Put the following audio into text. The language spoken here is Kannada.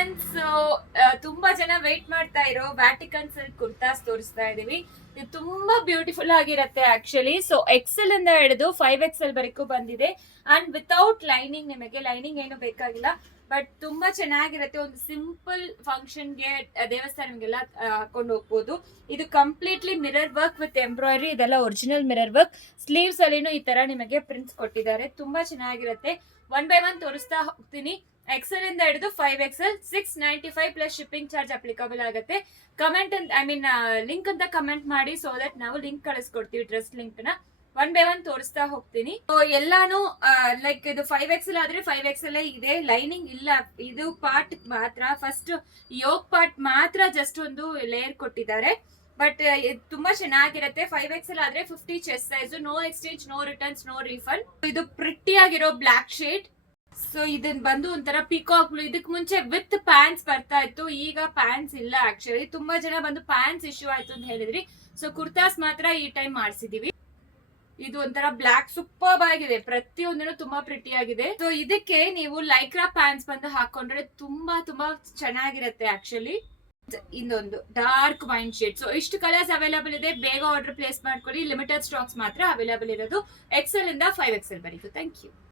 ಎವ್ರಿವನ್. ಸೊ ತುಂಬಾ ಜನ ವೇಟ್ ಮಾಡ್ತಾ ಇರೋ ವ್ಯಾಟಿಕನ್ ಸಿಲ್ಕ್ ಕುರ್ತಾಸ್ ತೋರಿಸ್ತಾ ಇದೀವಿ. ಇದು ತುಂಬಾ ಬ್ಯೂಟಿಫುಲ್ ಆಗಿರತ್ತೆ ಆಕ್ಚುಲಿ. ಸೊ ಎಕ್ಸೆಲ್ ಇಂದ ಹಿಡಿದು 5XL ವರೆಗೂ ಬಂದಿದೆ ಅಂಡ್ ವಿತೌಟ್ ಲೈನಿಂಗ್. ನಿಮಗೆ ಲೈನಿಂಗ್ ಏನು ಬೇಕಾಗಿಲ್ಲ, ಬಟ್ ತುಂಬಾ ಚೆನ್ನಾಗಿರತ್ತೆ. ಒಂದು ಸಿಂಪಲ್ ಫಂಕ್ಷನ್ಗೆ, ದೇವಸ್ಥಾನಗೆಲ್ಲ ಹಾಕೊಂಡು ಹೋಗ್ಬೋದು. ಇದು completely mirror work with embroidery. ಇದೆಲ್ಲ ಒರಿಜಿನಲ್ ಮಿರರ್ ವರ್ಕ್. ಸ್ಲೀವ್ಸ್ ಅಲ್ಲಿನೂ ಈ ತರ ನಿಮಗೆ ಪ್ರಿಂಟ್ಸ್ ಕೊಟ್ಟಿದ್ದಾರೆ. ತುಂಬಾ ಚೆನ್ನಾಗಿರುತ್ತೆ. 1 by 1 ತೋರಿಸ್ತಾ ಹೋಗ್ತೀನಿ. ಎಕ್ಸೆಲ್ ಇಂದ ಹಿಡಿದು 5XL 695 plus shipping charge applicable ಆಗುತ್ತೆ. ಕಮೆಂಟ್ ಲಿಂಕ್ ಅಂತ ಕಮೆಂಟ್ ಮಾಡಿ, ಸೊ ದಟ್ ನಾವು ಲಿಂಕ್ ಕಳಿಸ್ಕೊಡ್ತೀವಿ, ಡ್ರೆಸ್ ಲಿಂಕ್ ನ. 1 by 1 ತೋರಿಸ್ತಾ ಹೋಗ್ತೀನಿ. ಎಲ್ಲಾನು ಲೈಕ್ ಇದು 5XL ಆದ್ರೆ 5XL ಇದೆ, ಲೈನಿಂಗ್ ಇಲ್ಲ. ಇದು ಪಾರ್ಟ್ ಮಾತ್ರ, ಫಸ್ಟ್ ಯೋಗ್ ಪಾರ್ಟ್ ಮಾತ್ರ ಜಸ್ಟ್ ಒಂದು ಲೇಯರ್ ಕೊಟ್ಟಿದ್ದಾರೆ. ಬಟ್ ತುಂಬಾ ಚೆನ್ನಾಗಿರುತ್ತೆ. 5XL ಆದ್ರೆ 50 chest size. No exchange, no returns, no refund. ಇದು ಪ್ರಿಟಿ ಆಗಿರೋ ಬ್ಲಾಕ್ ಶೇಡ್. ಸೊ ಇದನ್ ಬಂದು ಒಂಥರ ಪಿಕಾಕ್ ಬ್ಲೂ. ಇದಕ್ ಮುಂಚೆ ವಿತ್ ಪ್ಯಾಂಟ್ಸ್ ಬರ್ತಾ ಇತ್ತು, ಈಗ ಪ್ಯಾಂಟ್ಸ್ ಇಲ್ಲ ಆಕ್ಚುಲಿ. ತುಂಬಾ ಜನ ಬಂದು ಪ್ಯಾಂಟ್ಸ್ ಇಶ್ಯೂ ಆಯ್ತು ಅಂತ ಹೇಳಿದ್ರಿ. ಸೊ ಕುರ್ತಾಸ್ ಮಾತ್ರ ಈ ಟೈಮ್ ಮಾಡಿಸಿದೀವಿ. ಇದು ಒಂಥರ ಬ್ಲಾಕ್ ಸೂಪರ್ ಆಗಿದೆ. ಪ್ರತಿಯೊಂದನ್ನು ತುಂಬಾ ಪ್ರಿಟಿ ಆಗಿದೆ. ಸೊ ಇದಕ್ಕೆ ನೀವು ಲೈಕ್ರಾ ಪ್ಯಾಂಟ್ಸ್ ಬಂದು ಹಾಕೊಂಡ್ರೆ ತುಂಬಾ ತುಂಬಾ ಚೆನ್ನಾಗಿರುತ್ತೆ ಆಕ್ಚುಲಿ. ಇನ್ನೊಂದು ಡಾರ್ಕ್ ವೈನ್ ಶೇಡ್. ಸೊ ಇಷ್ಟು ಕಲರ್ಸ್ ಅವೈಲೇಬಲ್ ಇದೆ. ಬೇಗ ಆರ್ಡರ್ ಪ್ಲೇಸ್ ಮಾಡ್ಕೊಳ್ಳಿ. ಲಿಮಿಟೆಡ್ ಸ್ಟಾಕ್ಸ್ ಮಾತ್ರ ಅವೈಲೇಬಲ್ ಇರೋದು. ಎಕ್ಸೆಲ್ ಇಂದ 5XL ವರೆಗೂ. Thank you.